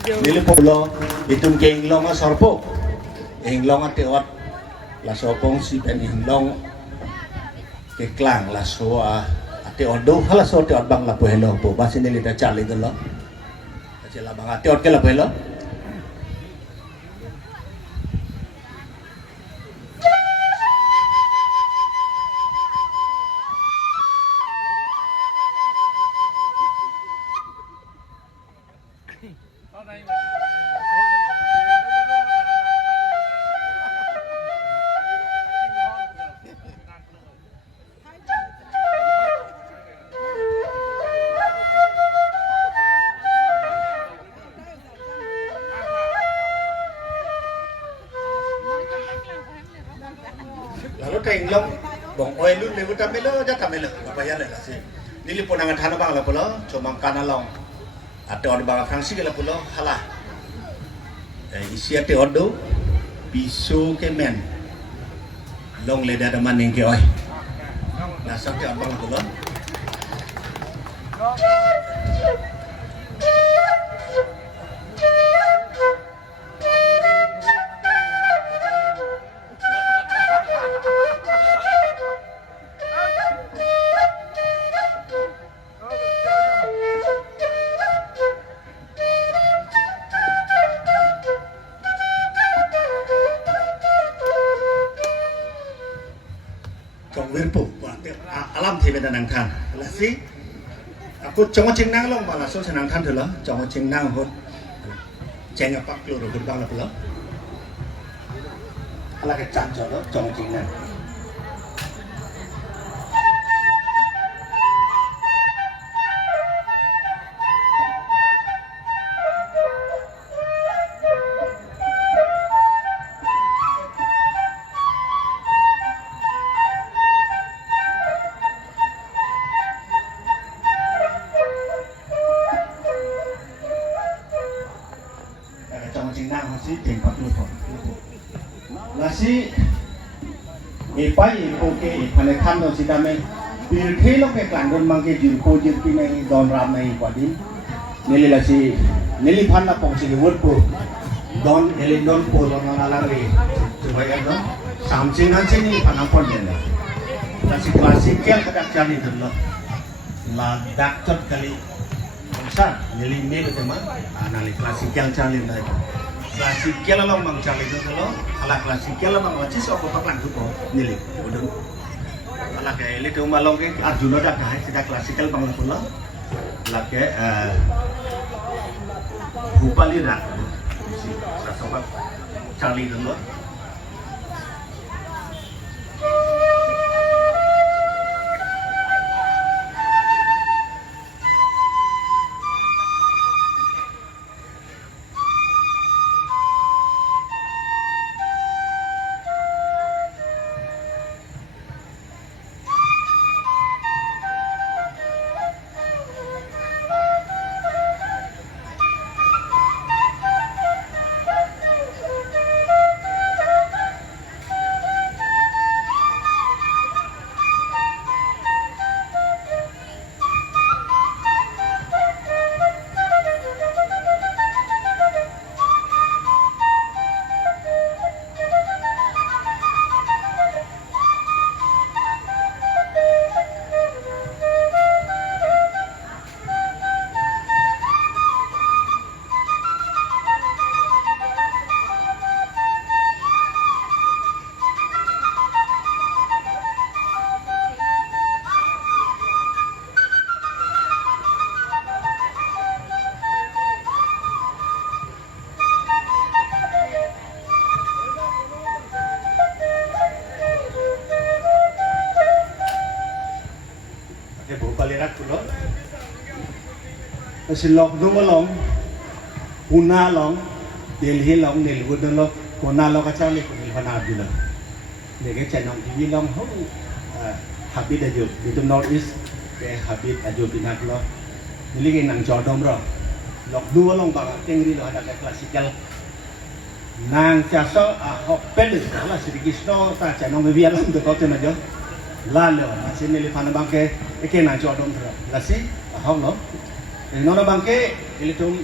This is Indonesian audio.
nili pulo itum ke inglong a sorpo inglong ate ot la sopong si pen inglong ke klang la so ate odo hala so te ot bang la pohelo po basi nili da chali dolo la bang ate ot ke la pohelo lalu tenglong bong oil lu lewu tamelo ja tamelo apa ya lah sih nili ponangan thana bang la pulo cuma kana long ate od bang frangsi ke la pulo hala isi ate odo piso ke men long le da maning ke oi na sakti od bang pulo wirpu alam thì bên nang than là gì aku trong chừng năng long mà là số nang than thôi đó trong chừng năng hôn chèn ở bắc lô rồi bên bang là đó là cái chăn cho đó trong chừng năng nasi ipai ipoke ipane tham do sidame birthei lo ke klandon mangke jirko jirki nei don ram nei padin nili lasi nili phanna pongsi word po don elindon po don nalari coba ya don samsing nan sini panang pon ne nasi klasik kel kadak jani dulu la daktot kali besar nili me tema anali klasik yang jalin dai klasik kela long mang cari itu lo, ala klasik kela mang wajib so apa plan tu nili, udah, ala kayak ini tuh malong ke Arjuna dah dah sudah klasikal bang lo, ala kayak Bupali dah, sesuatu cari itu lo. Balirak pulo, silok dua long, Pune long, Delhi long, Nilwood long, Pune long kacang ni Pune panah bila. Ni channel TV long ho, habit aja di North East, ke habit aja pinat lo. Ni lagi nang jodom ro, lok dua long bang, tengri lo ada klasikal. Nang jasa hok pelis lah sedikit no, tak channel media long tu kau tu aja. Lalu, nasi ni lipat bangke, ikan nak jodom tu. Nasi, hok lo. Nona bangke, ini tu